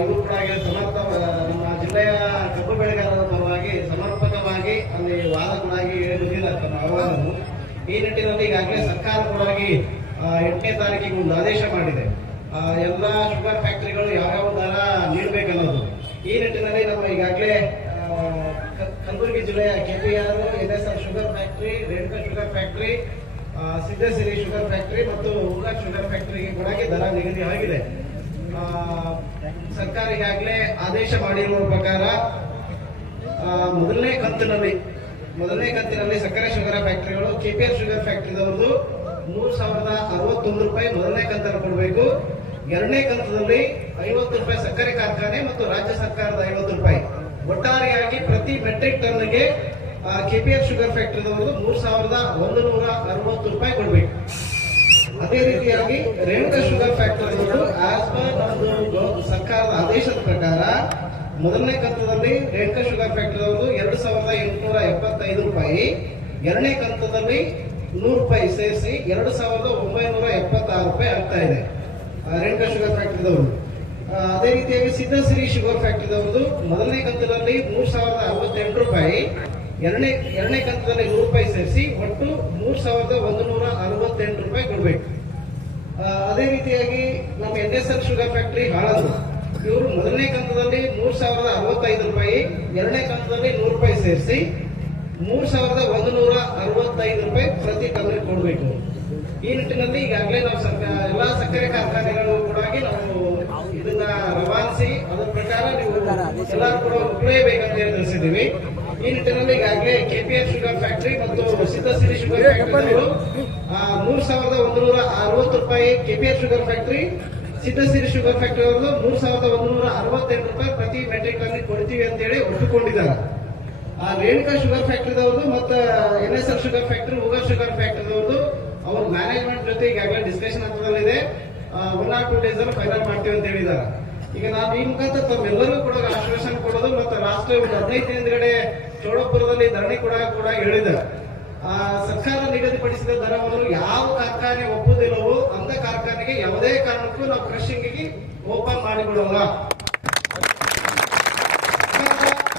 ಇವರು ಕೂಡ ನಮ್ಮ ಜಿಲ್ಲೆಯ ಕಬ್ಬು ಬೆಳೆಗಾರರ ಪರವಾಗಿ ಸಮರ್ಪಕವಾಗಿ ಅಲ್ಲಿ ವಾದಗಳಾಗಿ ಬಂದಿದ್ದಾರೆ ತಮ್ಮ ಅಹವಾಲನ್ನು. ಈ ನಿಟ್ಟಿನಲ್ಲಿ ಈಗಾಗಲೇ ಸರ್ಕಾರ ಕೂಡ 8ನೇ ತಾರೀಕಿಗೆ ಒಂದು ಆದೇಶ ಮಾಡಿದೆ. ಎಲ್ಲ ಶುಗರ್ ಫ್ಯಾಕ್ಟರಿಗಳು ಯಾವ್ಯಾವ ದರ ನೀಡಬೇಕನ್ನೋದು. ಈ ನಿಟ್ಟಿನಲ್ಲಿ ನಮ್ಮ ಈಗಾಗಲೇ ಕಲಬುರಗಿ ಜಿಲ್ಲೆಯ KPR, NSR sugar factory, Renuka sugar factory, Siddhasiri sugar factory ಮತ್ತು ಉಳ್ಳಾಗ್ ಶುಗರ್ ಫ್ಯಾಕ್ಟರಿಗೆ ಕೂಡ ದರ ನಿಗದಿ ಆಗಿದೆ. ಸರ್ಕಾರ ಈಗಾಗಲೇ ಆದೇಶ ಮಾಡಿರುವ ಪ್ರಕಾರ ಮೊದಲನೇ ಕಂತಿನಲ್ಲಿ ಸಕ್ಕರೆ ಶುಗರ್ ಫ್ಯಾಕ್ಟರಿಗಳು KPR ಶುಗರ್ ಫ್ಯಾಕ್ಟರಿದವ್ರದ್ದು 3,061 ರೂಪಾಯಿ ಮೊದಲನೇ ಕಂತನ್ನು ಕೊಡಬೇಕು. ಎರಡನೇ ಕಂತದಲ್ಲಿ 50 ರೂಪಾಯಿ ಸಕ್ಕರೆ ಕಾರ್ಖಾನೆ ಮತ್ತು ರಾಜ್ಯ ಸರ್ಕಾರದ 50 ರೂಪಾಯಿ, ಒಟ್ಟಾರೆಯಾಗಿ ಪ್ರತಿ ಮೆಟ್ರಿಕ್ ಟನ್ಗೆ KPR ಶುಗರ್ ಫ್ಯಾಕ್ಟರಿದವರು 3,160 ರೂಪಾಯಿ ಕೊಡಬೇಕು. ಅದೇ ರೀತಿಯಾಗಿ ರೇಣುಕಾ ಶುಗರ್ ಫ್ಯಾಕ್ಟರಿದವರು ಆಸ್ ಪರ್ ಸರ್ಕಾರದ ಆದೇಶದ ಪ್ರಕಾರ ಮೊದಲನೇ ಕಂತದಲ್ಲಿ ರೇಣುಕಾ ಶುಗರ್ ಫ್ಯಾಕ್ಟರಿದವರು 2,875 ರೂಪಾಯಿ, ಎರಡನೇ ಕಂತದಲ್ಲಿ 100 ರೂಪಾಯಿ ಸೇರಿಸಿ 2,976 ರೂಪಾಯಿ ಆಗ್ತಾ ಇದೆ ರೇಣುಕಾ ಶುಗರ್ ಫ್ಯಾಕ್ಟರಿದವರು. ಅದೇ ರೀತಿಯಾಗಿ ಸಿದ್ದಸಿರಿ ಶುಗರ್ ಫ್ಯಾಕ್ಟರಿದವರು ಮೊದಲನೇ ಕಂತದಲ್ಲಿ 3,068 ರೂಪಾಯಿ, ಎರಡನೇ ಕಂತದಲ್ಲಿ 100 ರೂಪಾಯಿ ಸೇರಿಸಿ ಒಟ್ಟು 3,168 ರೂಪಾಯಿ ಕೊಡಬೇಕು. ಅದೇ ರೀತಿಯಾಗಿ ನಮ್ಮ NSR ಶುಗರ್ ಫ್ಯಾಕ್ಟರಿ ಹಾಳದು, ಇವರು ಮೊದಲನೇ ಕಂತದಲ್ಲಿ 3,065 ರೂಪಾಯಿ, ಎರಡನೇ ಕಂತದಲ್ಲಿ 100 ರೂಪಾಯಿ ಸೇರಿಸಿ 3,165 ರೂಪಾಯಿ ಪ್ರತಿ ಟನ್ ಕೊಡಬೇಕು. ಈ ನಿಟ್ಟಿನಲ್ಲಿ ಈಗಾಗಲೇ ನಾವು ಎಲ್ಲಾ ಸಕ್ಕರೆ ಕಾರ್ಖಾನೆಗಳು ಕೂಡ ನಾವು ಇದನ್ನ ರವಾನಿಸಿ ಅದರ ಪ್ರಕಾರ ನೀವು ಎಲ್ಲರೂ ಕೂಡ ಒಪ್ಪಲೇಬೇಕಂತ ಹೇಳಿ ತಿಳಿಸಿದ್ದೀವಿ. ಈ ನಿಟ್ಟಿನಲ್ಲಿ ಈಗಾಗಲೇ KPR ಶುಗರ್ ಫ್ಯಾಕ್ಟರಿ ಮತ್ತು ಸಿದ್ದಸಿರಿ ಶುಗರ್ ಫ್ಯಾಕ್ಟರಿಗಳು 3,160 ರೂಪಾಯಿ KPR sugar factory, Siddhasiri sugar factory ಅವರು 3,168 ರೂಪಾಯಿ ಪ್ರತಿ ಮೆಟ್ರಿಕ್ ಟನ್ ಕೊಡ್ತೀವಿ ಅಂತ ಹೇಳಿ ಒಪ್ಪಿಕೊಂಡಿದ್ದಾರೆ. ರೇಣುಕಾ ಶುಗರ್ ಫ್ಯಾಕ್ಟರಿದವ್ರದ್ದು ಮತ್ತು NSR ಶುಗರ್ ಫ್ಯಾಕ್ಟರಿ, ಉಗರ್ ಶುಗರ್ ಫ್ಯಾಕ್ಟರಿದವ್ರದ್ದು ಅವ್ರ ಮ್ಯಾನೇಜ್ಮೆಂಟ್ ಜೊತೆ ಈಗಾಗಲೇ ಡಿಸ್ಕಷನ್ ಹಂತದಲ್ಲಿದೆ. 1 or 2 days ಅಲ್ಲಿ ಫೈನಲ್ ಮಾಡ್ತೀವಿ ಅಂತ ಹೇಳಿದ್ದಾರೆ. ಈಗ ನಾನು ಈ ಮುಖಾಂತರ ತಮ್ಮೆಲ್ಲರೂ ಕೂಡ ಆಶ್ವಾಸನೆ ಕೊಡೋದು ಮತ್ತು ಲಾಸ್ಟ್ 15 ಹಿಂದ್ಗಡೆ ಚೋಳಪುರದಲ್ಲಿ ಧರಣಿ ಕೂಡ ಹೇಳಿದ್ದಾರೆ. ಸರ್ಕಾರ ನಿಗದಿಪಡಿಸಿದ ದರವನ್ನು ಯಾವ ಕಾರ್ಖಾನೆ ಒಪ್ಪುವುದಿಲ್ಲವೋ ಅಂತ ಕಾರ್ಖಾನೆಗೆ ಯಾವುದೇ ಕಾರಣಕ್ಕೂ ನಾವು ಕ್ರಷಿಂಗಿಗೆ ಓಪನ್ ಮಾಡಿಬಿಡೋಲ್ಲ.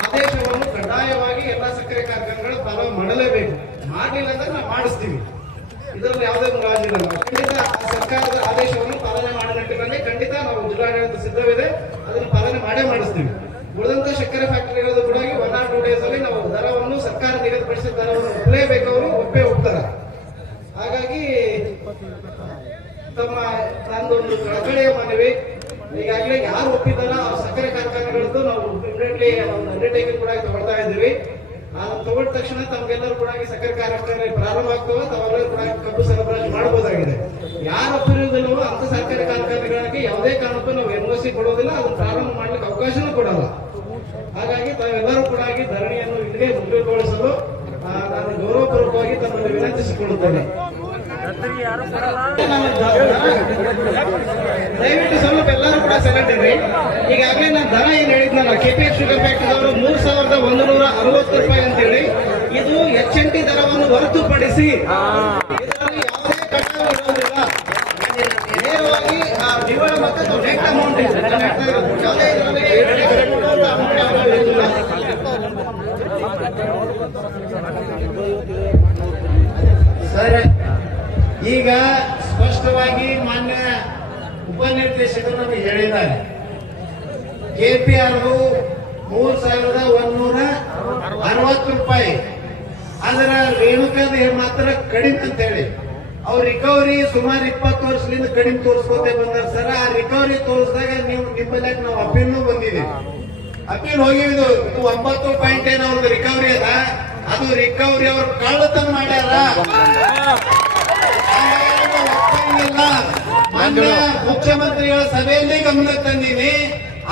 ಆದೇಶವನ್ನು ಕಡ್ಡಾಯವಾಗಿ ಎಲ್ಲಾ ಸಕ್ಕರೆ ಕಾರ್ಖಾನೆಗಳು ಫಾಲೋ ಮಾಡಲೇಬೇಕು. ಮಾಡಲಿಲ್ಲ ಅಂದ್ರೆ ನಾವು ಮಾಡಿಸ್ತೀವಿ. ಇದರಲ್ಲಿ ಯಾವುದೇ ಮುಲಾಜಿಲ್ಲ. ಖಂಡಿತ ಸರ್ಕಾರದ ಆದೇಶವನ್ನು ಪಾಲನೆ ಮಾಡೋ ನಿಟ್ಟಿನಲ್ಲಿ ಖಂಡಿತ ನಾವು ಜಿಲ್ಲಾಡಳಿತ ಸಿದ್ಧವಿದೆ, ಅದನ್ನು ಪಾಲನೆ ಮಾಡೇ ಮಾಡಿಸ್ತೀವಿ. ಉಳಿದಂತ ಸಕ್ಕರೆ ಫ್ಯಾಕ್ಟರಿಗಳದ್ದು ಕೂಡ 1 or 2 days ಅಲ್ಲಿ ನಾವು ದರವನ್ನು ಸರ್ಕಾರ ನಿಗದಿಪಡಿಸಿದ ದರವನ್ನು ಒಪ್ಪಲೇಬೇಕು. ಅವರು ಒಪ್ಪೇ ಹಾಗಾಗಿ ನಂದೊಂದು ಕಳಕಳಿಯ ಮನವಿ, ಈಗಾಗಲೇ ಯಾರು ಒಪ್ಪಿದಾರ ಸಕ್ಕರೆ ಕಾರ್ಖಾನೆಗಳದ್ದು ನಾವು ಇಮಿಡಿಯೇಟ್ಲಿ ಅಂಡರ್ಟೇಕಿಂಗ್ ಕೂಡ ತಗೊಳ್ತಾ ಇದ್ದೀವಿ. ಅದನ್ನು ತಗೊಂಡ ತಕ್ಷಣ ತಮ್ಗೆಲ್ಲರೂ ಕೂಡ ಸಕ್ಕರೆ ಕಾರ್ಖಾನೆ ಪ್ರಾರಂಭ ಆಗ್ತವೆ, ತಾವೆಲ್ಲರೂ ಕೂಡ ಕಬ್ಬು ಸರಬರಾಜು ಮಾಡಬಹುದಾಗಿದೆ. ಯಾರು ಒಪ್ಪಿರುವುದಿಲ್ಲವೋ ಅಂತ ಸಕ್ಕರೆ ಕಾರ್ಖಾನೆಗಳಿಗೆ ಯಾವುದೇ ಕಾರಣಕ್ಕೂ ನಾವು NOC ಕೊಡೋದಿಲ್ಲ, ಅದನ್ನು ಪ್ರಾರಂಭ ಮಾಡ್ಲಿಕ್ಕೆ ಅವಕಾಶನೂ ಕೊಡಲ್ಲ. ಹಾಗಾಗಿ ತಾವೆಲ್ಲರೂ ಕೂಡ ಧರಣಿಯನ್ನು ಇಲ್ಲಿಗೆ ಮುಕ್ತಾಯಗೊಳಿಸಲು ನಾನು ಗೌರವಪೂರ್ವಕವಾಗಿ ತಮ್ಮನ್ನು ವಿನಂತಿಸಿಕೊಳ್ಳುತ್ತೇನೆ. ದಯವಿಟ್ಟು ಸ್ವಲ್ಪ ಎಲ್ಲರೂ ಕೂಡ ಸೆಲೆಕ್ಟ್ ಇದ್ರಿ. ಈಗಾಗಲೇ ನಾನು ದರ ಏನ್ ಹೇಳಿದ್ನಲ್ಲ, KPR ಶುಗರ್ ಫ್ಯಾಕ್ಟರಿದವರು 3,160 ರೂಪಾಯಿ ಅಂತ ಹೇಳಿ, ಇದು HNT ದರವನ್ನು ಹೊರತುಪಡಿಸಿ ಇದರಲ್ಲಿ ಯಾವುದೇ ಕಟ್ಟಡ ಇರೋದಿಲ್ಲ. ನೇರವಾಗಿ ನಿವ್ವಳ ಮತ್ತು ನೆಟ್ ಅಮೌಂಟ್ ಯಾವುದೇ ಸರ್. ಈಗ ಸ್ಪಷ್ಟವಾಗಿ ಮಾನ್ಯ ಉಪನಿರ್ದೇಶಕರು ನಮಗೆ ಹೇಳಿದ್ದಾರೆ, KPR 3,160 ರೂಪಾಯಿ, ಅದರ ರೇಣುಕಾದ ಮಾತ್ರ ಕಡಿಮೆ ಅಂತ ಹೇಳಿ ಅವ್ರ ರಿಕವರಿ ಸುಮಾರು 20 ವರ್ಷದಿಂದ ಕಡಿಮೆ ತೋರಿಸ್ಕೋತೆ ಬಂದಾರ ಸರ್. ಆ ರಿಕವರಿ ತೋರಿಸಿದಾಗ ನಿಮ್ಮಲ್ಲಿ ನಾವು ಅಪೀಲ್ನೂ ಬಂದಿದೆ, ಅಪೀಲ್ ಹೋಗಿದ್ದು. 9 ಪಾಯಿಂಟ್ ಏನು ಅವ್ರದ್ದು ರಿಕವರಿ ಅದ, ಅದು ರಿಕವರಿ ಅವ್ರು ಕಳ್ಳತನ ಮಾಡ್ಯಾರ. ಮಾನ್ಯ ಮುಖ್ಯಮಂತ್ರಿಗಳ ಸಭೆಯಲ್ಲಿ ಗಮನಕ್ಕೆ ತಂದೀನಿ.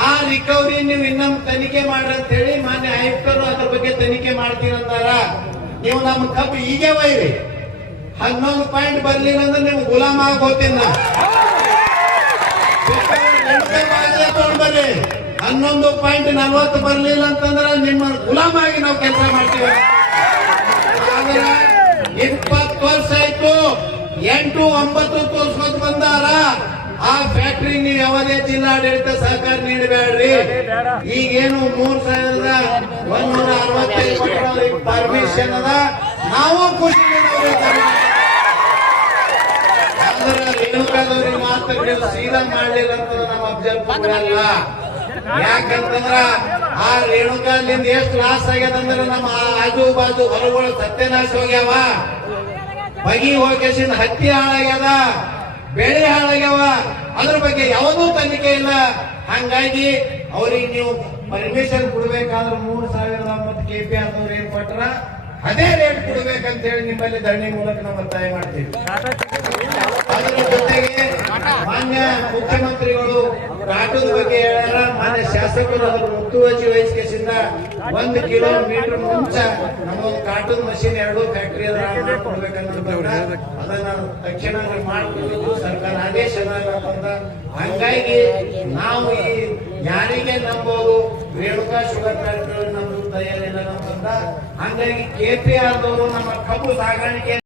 ಆ ರಿಕವರಿ ನೀವು ಇನ್ನೊಮ್ಮೆ ತನಿಖೆ ಮಾಡ್ರಿ ಅಂತ ಹೇಳಿ ಮಾನ್ಯ ಆಯುಕ್ತರು ಅದ್ರ ಬಗ್ಗೆ ತನಿಖೆ ಮಾಡ್ತೀರಂತಾರ. ನೀವು ನಮ್ಮ ಕಬ್ಬು ಹೀಗೆ ಒಯ್ರಿ, 11 ಪಾಯಿಂಟ್ ಬರ್ಲಿಲ್ಲ ಅಂದ್ರೆ ನೀವು ಗುಲಾಮ ಆಗೋತೀನ. ಬರ್ರಿ, 11.40 ಬರ್ಲಿಲ್ಲ ಅಂತಂದ್ರೆ ನಿಮ್ಮ ಗುಲಾಮ ಆಗಿ ನಾವು ಕೆಲಸ ಮಾಡ್ತೀವಿ. 20 ವರ್ಷ ಆಯ್ತು, 8, 9 ತೋರ್ಸ್ಕೊತ ಬಂದಾರ. ಆ ಫ್ಯಾಕ್ಟರಿ ನೀವು ಯಾವುದೇ ಜಿಲ್ಲಾಡಳಿತ ಸಹಕಾರ ನೀಡಬೇಡ್ರಿ. ಈಗೇನು 3165 ಪರ್ಮಿಷನ್ ಅದ, ನಾವು ಖುಷಿ ರೇಣುಕಾದವ್ರಿಗೆ ಮಾತ್ರ ನೀವು ಸೀದಾ ಮಾಡ್ಲಿಲ್ಲ ಅಂತ ನಮ್ಮ ಅಬ್ಜರ್ವ್ ಅಲ್ಲ. ಯಾಕಂತಂದ್ರ ಆ ರೇಣುಕಾಲಿಂದ ಎಷ್ಟು ಲಾಸ್ ಆಗ್ಯದಂದ್ರ ನಮ್ಮ ಆಜು ಬಾಜು ಹೊಲಗಳು ಸತ್ಯನಾಶ ಹೋಗ್ಯಾವ, ಬಗಿ ಹೋಗೇಸಿಂದ ಹತ್ತಿ ಹಾಳಾಗ್ಯದ, ಬೆಳೆ ಹಾಳಾಗ್ಯಾವ. ಅದ್ರ ಬಗ್ಗೆ ಯಾವುದೂ ತನಿಖೆ ಇಲ್ಲ. ಹಂಗಾಗಿ ಅವ್ರಿಗೆ ನೀವು ಪರ್ಮಿಷನ್ ಕೊಡ್ಬೇಕಾದ್ರೆ 3009 KPR ದವ್ರು ಏನ್ ಕೊಟ್ರ ಅದೇ ರೇಟ್ ಕೊಡ್ಬೇಕಂತ ಹೇಳಿ ನಿಮ್ಮಲ್ಲಿ ಧರಣಿ ಮೂಲಕ ನಾವು ಒತ್ತಾಯ ಮಾಡ್ತೀವಿ. ಅದರ ಜೊತೆಗೆ ಮಾನ್ಯ ಮುಖ್ಯಮಂತ್ರಿಗಳು ಕಾಟದ ಬಗ್ಗೆ ಹೇಳ್ಯಾರ, ಮಾನ್ಯ ಶಾಸಕರು ಅದರ ಮುತುವರ್ಜಿ ವಹಿಸಿಕೆಸಿಂದ 1 ಕಿಲೋಮೀಟರ್ ಮುಂಚೆ ನಮ್ಮೊಂದು ಕಾಟನ್ ಮಷೀನ್ 2 ಫ್ಯಾಕ್ಟರಿ ಕೊಡ್ಬೇಕಂತ ಅದನ್ನ ತಕ್ಷಣ ಮಾಡ್ಕೊಬೇಕು, ಸರ್ಕಾರ ಆದೇಶ ಬಂದ. ಹಂಗಾಗಿ ನಾವು ಈ ಯಾರಿಗೆ ನಂಬೋದು ರೇಣುಕಾ ಶುಗರ್ ಫ್ಯಾಕ್ಟರಿ ನಮ್ದು ತಯಾರಿಲ್ಲ ಅಂತಂದ. ಹಂಗಾಗಿ KPR ದವರು ನಮ್ಮ ಕಬ್ಬು ಸಾಗಾಣಿಕೆ